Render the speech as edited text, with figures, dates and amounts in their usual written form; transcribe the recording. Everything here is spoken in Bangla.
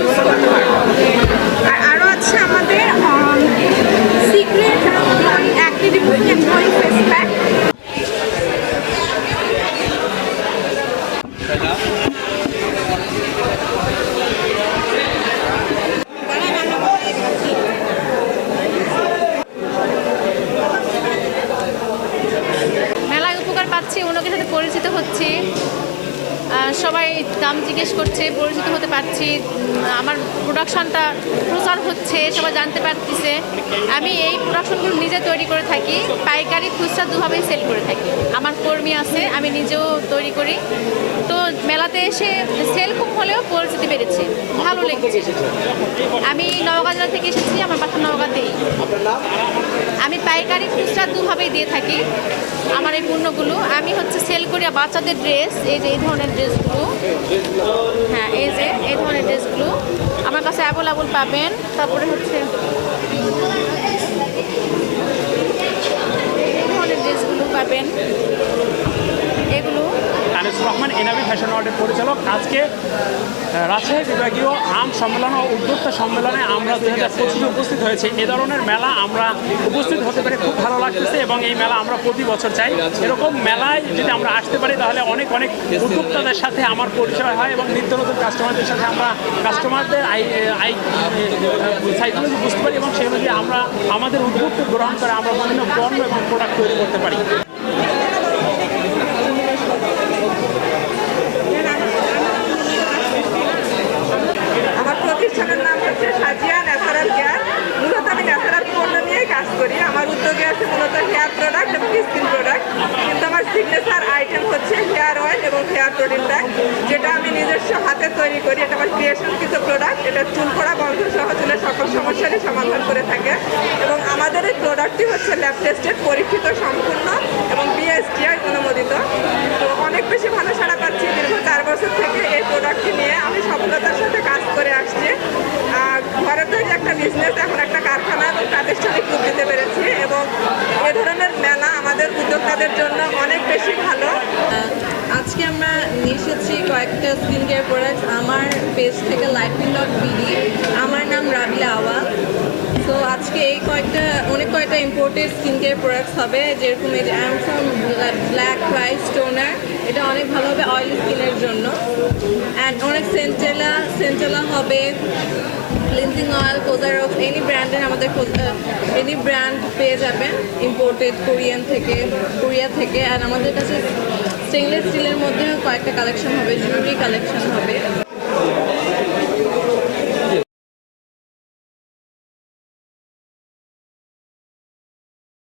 ইউজ করতে পারবো। আর আরও আছে আমাদের secret activity and glowing face pack. মেলায় উপকার পাচ্ছি, অন্যদের সাথে পরিচিত হচ্ছি, সবাই দাম জিজ্ঞেস করছে, পরিচিত হতে পারছি, আমার প্রোডাকশনটা প্রচার হচ্ছে, সবাই জানতে পারতেছে। আমি এই প্রোডাকশনগুলো নিজে তৈরি করে থাকি, পাইকারি খুচরা দুভাবেই সেল করে থাকি। আমার কর্মী আছে, আমি নিজেও তৈরি করি। তো মেলাতে এসে সেল কম হলেও পরিচিতি বেড়েছে, ভালো লেগেছে। আমি নওগাঁ জেলা থেকে এসেছি, আমার বাসা নওগাঁতেই। আমি পাইকারি খুচরা দুভাবেই দিয়ে থাকি আমার এই পণ্যগুলো। আমি হচ্ছে সেল করি বাচ্চাদের ড্রেস, এই যে এই ধরনের ড্রেসগুলো, হ্যাঁ এই যে এই ধরনের ড্রেসগুলো আমার কাছে অ্যাভেলেবল পাবেন। তারপরে হচ্ছে এই ধরনের ড্রেসগুলো পাবেন, এগুলো। আনিসুর রহমান এনআবি ফ্যাশন ওয়ার্ল্ডের পরিচালক। আজকে রাজশাহী বিভাগীয় আম সম্মেলন ও উদ্যোক্তা সম্মেলনে আমরা 2025 উপস্থিত হয়েছে। এ ধরনের মেলা আমরা উপস্থিত হতে পারে, খুব ভালো লাগতেছে এবং এই মেলা আমরা প্রতি বছর চাই। এরকম মেলায় যদি আমরা আসতে পারি তাহলে অনেক অনেক উদ্যোক্তাদের সাথে আমার পরিচয় হয় এবং নিত্য নতুন কাস্টমারদের সাথে আমরা কাস্টমারদের সাইকোলজি বুঝতে পারি এবং সেই অনুযায়ী আমরা আমাদের উদ্যোগ গ্রহণ করে আমরা বিভিন্ন পণ্য এবং প্রোডাক্ট তৈরি করতে পারি। প্রতিষ্ঠানের নাম হচ্ছে সাজিয়া ন্যাচারাল কেয়ার। মূলত আমি ন্যাচারাল পণ্য নিয়ে কাজ করি। আমার উদ্যোগে আছে মূলত হেয়ার প্রোডাক্ট এবং স্কিন প্রোডাক্ট, কিন্তু আমার সিগনেচার আইটেম হচ্ছে হেয়ার অয়েল এবং হেয়ার প্রোটিন প্যাক, যেটা আমি নিজস্ব হাতে তৈরি করি। এটা আমার ক্রিয়েশন কিছু প্রোডাক্ট। এটা চুল পড়া বন্ধ সহ চুলের সকল সমস্যারই সমাধান করে থাকে এবং আমাদের এই প্রোডাক্টটি হচ্ছে ল্যাব টেস্টেড, পরীক্ষিত, সম্পূর্ণ এবং বিএসটিআই অনুমোদিত। তো অনেক বেশি ভালো সাড়া পাচ্ছি। দীর্ঘ 4 বছর থেকে এই প্রোডাক্টটি নিয়ে আমি সফলতার সাথে কাজ করে আসছি। ঘরে তৈরি একটা বিজনেস এখন একটা কারখানা এবং প্রাতিষ্ঠানিক রূপ দিতে পেরেছি এবং এ ধরনের মেলা আমাদের উদ্যোক্তাদের জন্য অনেক বেশি ভালো। আজকে আমরা নিয়ে এসেছি কয়েকটা স্কিন কেয়ার প্রোডাক্ট আমার পেজ থেকে lifein.bd। আমার নাম রাবিলা আওয়াল। তো আজকে এই অনেক কয়েকটা ইম্পোর্টেড স্কিন কেয়ার প্রোডাক্টস হবে, যেরকম এই যে অ্যামসন ব্ল্যাক রাইস টোনার, এটা অনেক ভালো হবে অয়েলি স্কিনের জন্য। অ্যান্ড অনেক সেন্টেলা হবে, ক্লিনজিং অয়েল, কোজারক্স, এনি ব্র্যান্ডের আমাদের এনি ব্র্যান্ড পেয়ে যাবেন ইম্পোর্টেড কোরিয়া থেকে। আর আমাদের কাছে স্টেনলেস স্টিলের মধ্যে কয়েকটা কালেকশন হবে, জুয়েলারি কালেকশন হবে।